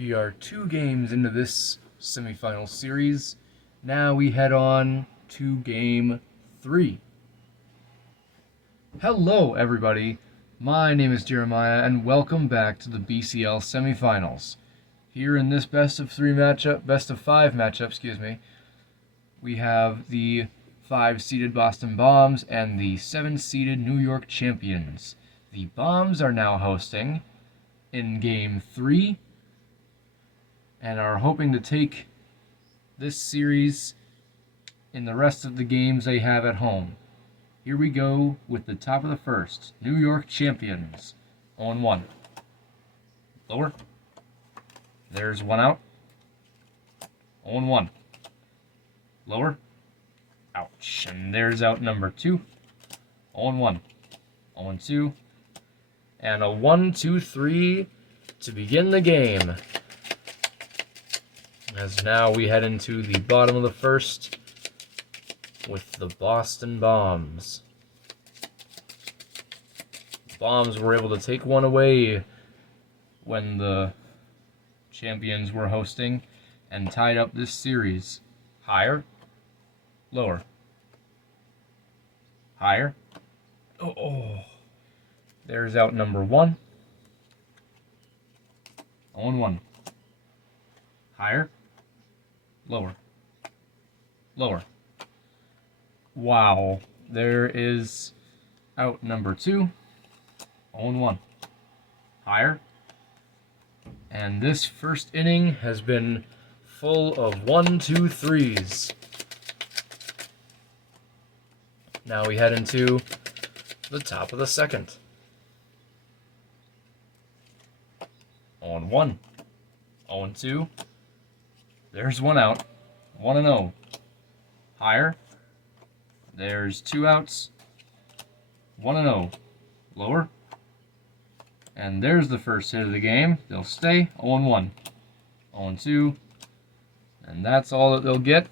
We are 2 games into this semifinal series. Now we head on to game 3. Hello everybody, my name is Jeremiah and welcome back to the BCL semifinals. Here in this best of 5 matchup, we have the 5-seeded Boston Bombs and the 7-seeded New York Champions. The Bombs are now hosting in game 3 and are hoping to take this series in the rest of the games they have at home. Here we go with the top of the first. New York Champions, 0-1. Lower. There's one out. 0-1. Lower. Ouch. And there's out number 2. 0-1. 0-2. And a 1-2-3 to begin the game. As now we head into the bottom of the first with the Boston Bombs. The Bombs were able to take one away when the Champions were hosting and tied up this series. Higher, lower, higher. Oh. There's out number 1. 0-1. Higher, lower, lower. Wow, there is out number 2. 0-1. Higher. And this first inning has been full of 1-2-3s. Now we head into the top of the second. 0-1. 0-2. There's one out. 1-0. Higher. There's 2 outs. 1-0. Lower. And there's the first hit of the game. They'll stay. 0-1. 0-2. And that's all that they'll get.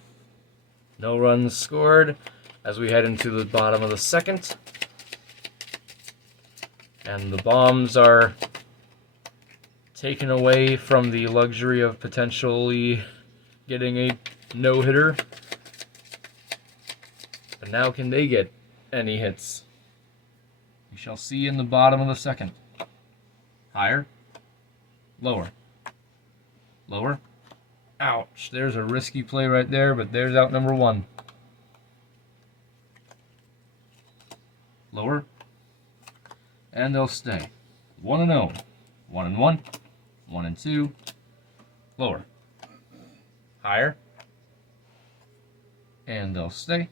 No runs scored as we head into the bottom of the second. And the Bombs are taken away from the luxury of potentially getting a no-hitter. But now can they get any hits? We shall see in the bottom of the second. Higher. Lower. Lower. Ouch. There's a risky play right there, but there's out number 1. Lower. And they'll stay. 1-0. 1-1. 1-2. Lower. Higher. And they'll stay.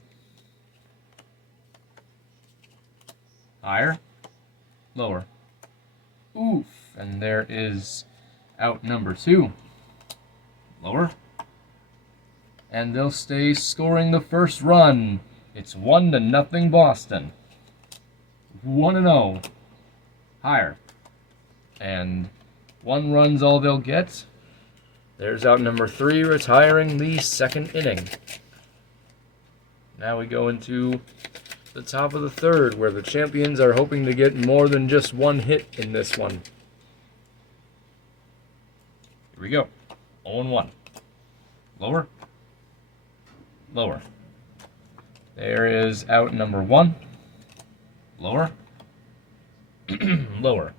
Higher. Lower. Oof. And there is out number 2. Lower. And they'll stay scoring the first run. It's 1-0 Boston. 1-0. Higher. And 1 run's all they'll get. There's out number 3 retiring the second inning. Now we go into the top of the third, where the Champions are hoping to get more than just 1 hit in this one. Here we go. 0-1. Lower. Lower. There is out number 1. Lower. Lower.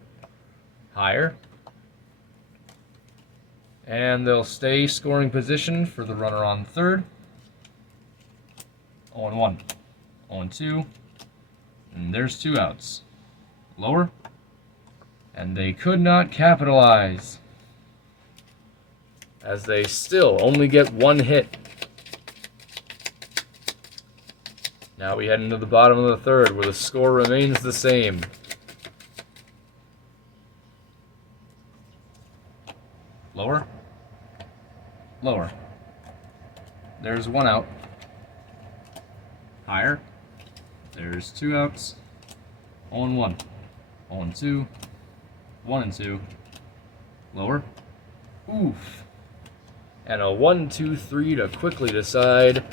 Higher. And they'll stay scoring position for the runner on third. 0-1. 0-2. And there's 2 outs. Lower. And they could not capitalize, as they still only get 1 hit. Now we head into the bottom of the third, where the score remains the same. Lower. Lower. There's 1 out. Higher. There's 2 outs. 0-1. 0-2. 1-2. Lower. Oof. And a 1-2-3 to quickly decide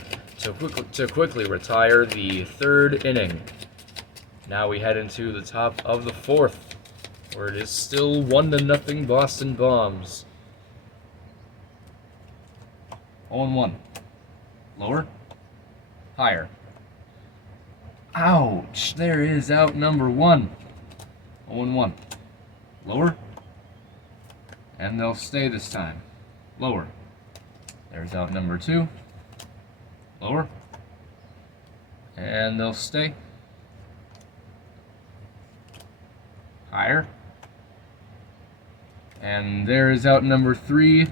to quickly retire the third inning. Now we head into the top of the fourth, where it is still 1-0 Boston Bombs. 0-1. Lower. Higher. Ouch! There is out number 1. 0-1. Lower. And they'll stay this time. Lower. There's out number 2. Lower. And they'll stay. Higher. And there is out number 3.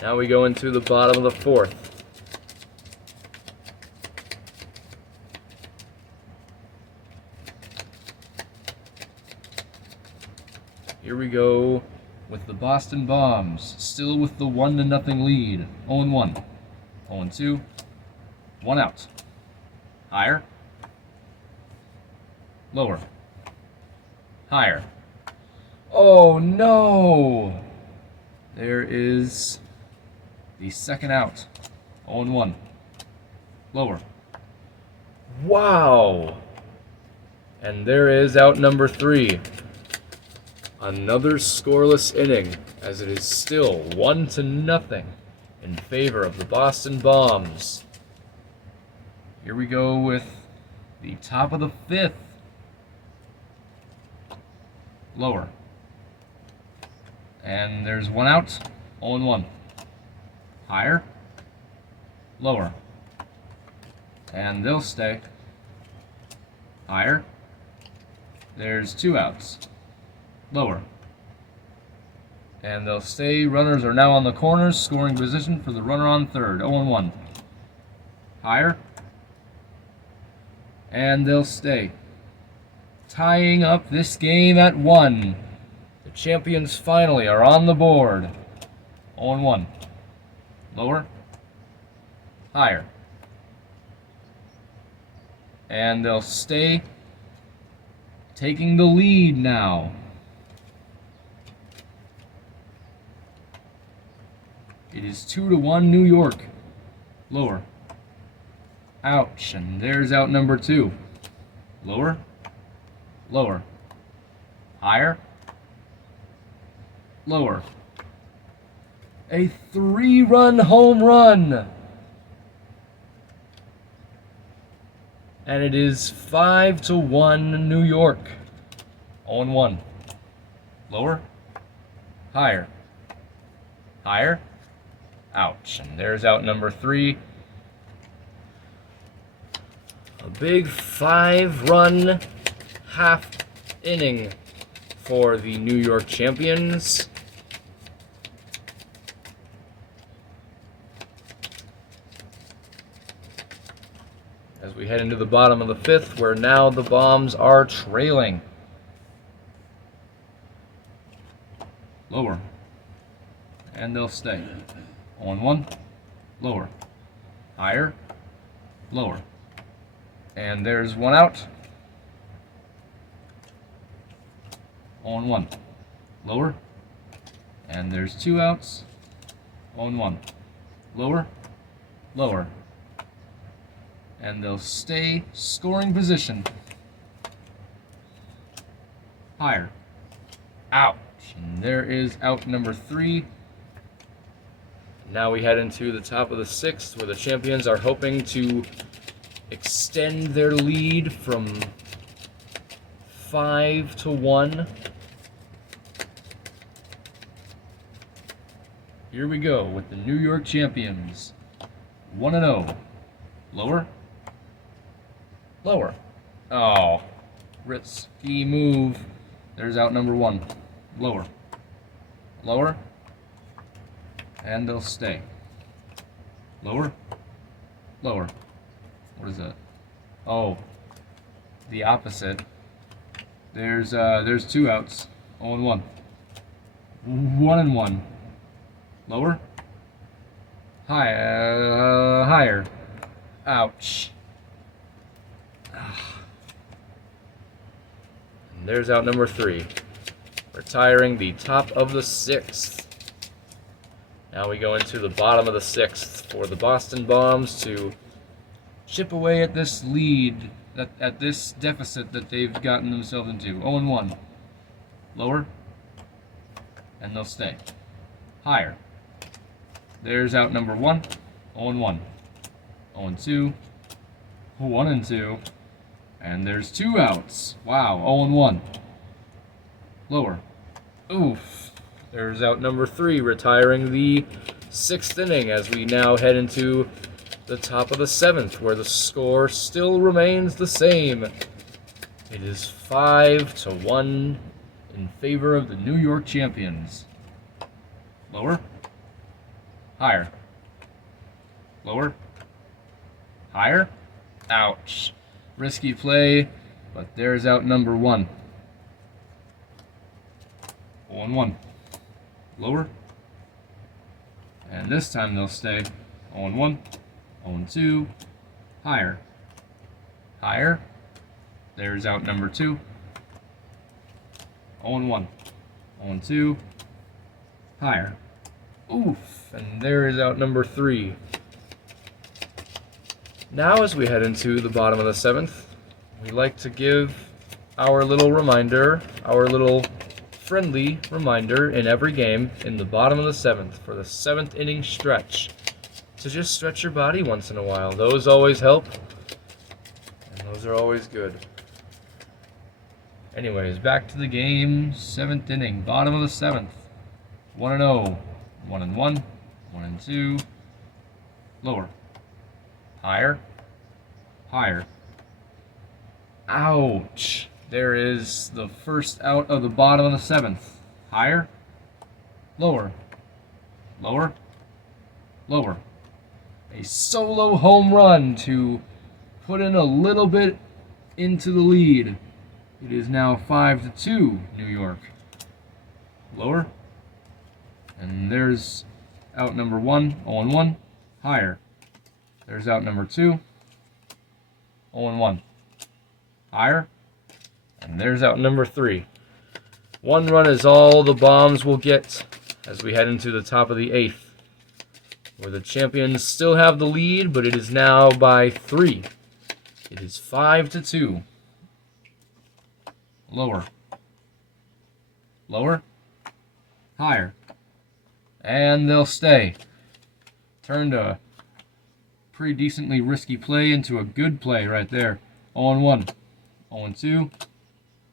Now we go into the bottom of the 4th. Here we go with the Boston Bombs, still with the 1-0 lead. 0-1. 0-2. 1 out. Higher. Lower. Higher. Oh no! There is the second out. 0-1. Lower. Wow! And there is out number 3. Another scoreless inning, as it is still 1-0 in favor of the Boston Bombs. Here we go with the top of the 5th. Lower. And there's 1 out. 0-1. Higher. Lower. And they'll stay. Higher. There's 2 outs. Lower. And they'll stay. Runners are now on the corners, scoring position for the runner on third. 0-1. Higher. And they'll stay. Tying up this game at 1. The champions finally are on the board. 0-1. Lower. Higher. And they'll stay. Taking the lead now. It is 2-1 New York. Lower. Ouch. And there's out number 2. Lower. Lower. Higher. Lower. A 3-run home run. And it is 5-1 New York. 0-1. Lower. Higher. Higher. Ouch. And there's out number 3. A big 5-run half inning for the New York champions. As we head into the bottom of the 5th, where now the Bombs are trailing. Lower. And they'll stay. 0-1. Lower. Higher. Lower. And there's 1 out. 0-1. Lower. And there's 2 outs. 0-1. Lower. Lower. And they'll stay scoring position. Higher. Ouch. And there is out number 3. Now we head into the top of the 6th, where the champions are hoping to extend their lead from 5-1. Here we go with the New York champions. 1-0. Lower. Lower. Oh, risky move. There's out number 1. Lower. Lower. And they'll stay. Lower. Lower. What is that? Oh, the opposite. There's 2 outs. 0-1. 1-1. Lower. Higher. Ouch. And there's out number 3. Retiring the top of the 6th. Now we go into the bottom of the 6th for the Boston Bombs to chip away at this lead, at this deficit that they've gotten themselves into. 0-1. Lower. And they'll stay. Higher. There's out number 1. 0-1. 0-2. 1-2. And there's 2 outs. Wow, 0-1. Lower. Oof. There's out number 3, retiring the 6th inning as we now head into the top of the 7th, where the score still remains the same. It is 5-1 in favor of the New York champions. Lower. Higher. Lower. Higher. Ouch. Risky play, but there's out number 1. 0-1. Lower. And this time they'll stay. 0-1. 0-2. Higher. Higher. There's out number 2. 0-1. 0-2. Higher. Oof. And there is out number 3. Now as we head into the bottom of the 7th, we like to give our little reminder, our little friendly reminder in every game in the bottom of the 7th for the 7th inning stretch to just stretch your body once in a while. Those always help, and those are always good. Anyways, back to the game. 7th inning, bottom of the 7th. 1-0, 1-1, 1-2. Lower. Higher. Higher. Ouch. There is the first out of the bottom of the 7th. Higher. Lower. Lower. Lower. A solo home run to put in a little bit into the lead. It is now 5-2, New York. Lower. And there's out number 1, 0-1. Higher. There's out number 2, 0-1. Higher. And there's out number 3. 1 run is all the bombs will get as we head into the top of the 8th, where the champions still have the lead, but it is now by 3. It is 5-2. Lower. Lower. Higher. And they'll stay. Turned a pretty decently risky play into a good play right there. 0-1. 0-2.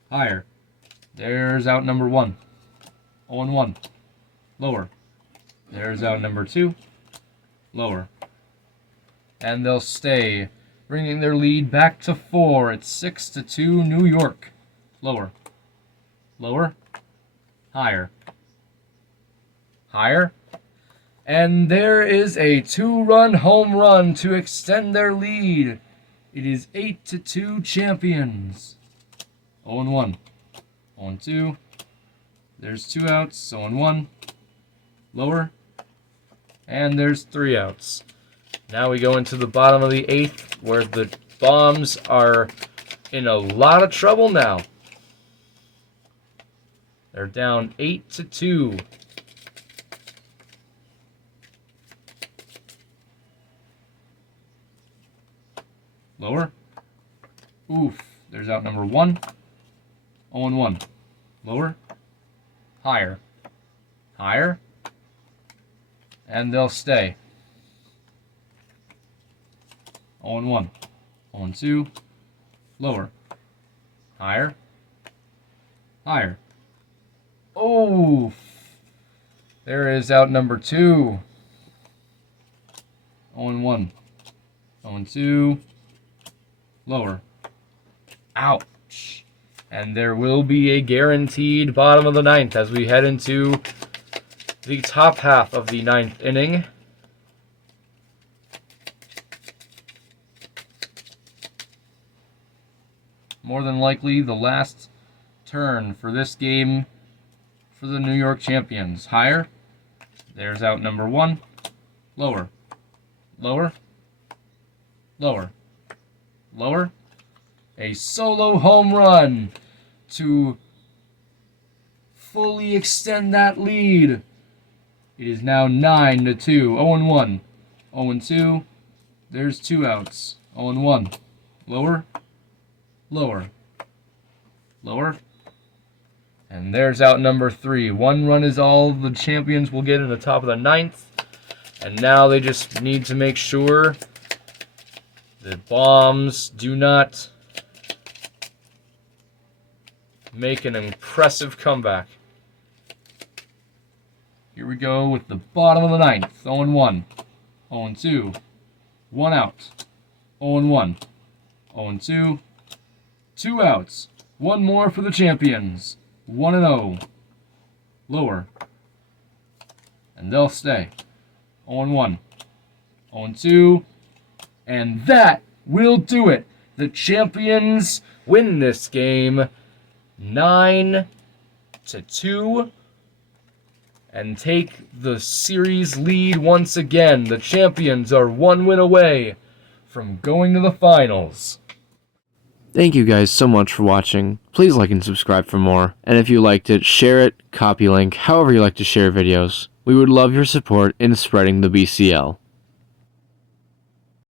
Higher. There's out number 1. 0-1. Lower. There's out number 2. Lower. And they'll stay, bringing their lead back to 4. It's 6-2 New York. Lower. Lower. Higher. Higher. And there is a 2-run home run to extend their lead. It is 8-2 champions. 0-1. 0-2. There's 2 outs. 0-1. Lower. And there's 3 outs. Now we go into the bottom of the 8th, where the Bombs are in a lot of trouble now. They're down 8-2. Lower. Oof. There's out number 1. 0-1. Lower. Higher. Higher. And they'll stay. 0-1. 0-2. Lower. Higher. Higher. Oh! There is out number 2. 0-1. 0-2. Lower. Ouch. And there will be a guaranteed bottom of the 9th as we head into the top half of the 9th inning. More than likely the last turn for this game for the New York champions. Higher. There's out number 1. Lower. Lower. Lower. Lower. A solo home run to fully extend that lead. It is now 9-2. 0-1. 0-2. There's 2 outs. 0-1. Lower. Lower. Lower. And there's out number 3. 1 run is all the champions will get in the top of the 9th And now they just need to make sure the bombs do not make an impressive comeback. Here we go with the bottom of the ninth. 0-1. 0-2. 1 out. 0-1. 0-2. 2 outs. 1 more for the champions. 1-0. Lower. And they'll stay. 0-1. 0-2. And that will do it. The champions win this game 9-2 and take the series lead once again. The champions are 1 win away from going to the finals. Thank you guys so much for watching. Please like and subscribe for more. And if you liked it, share it, copy link, however you like to share videos. We would love your support in spreading the BCL.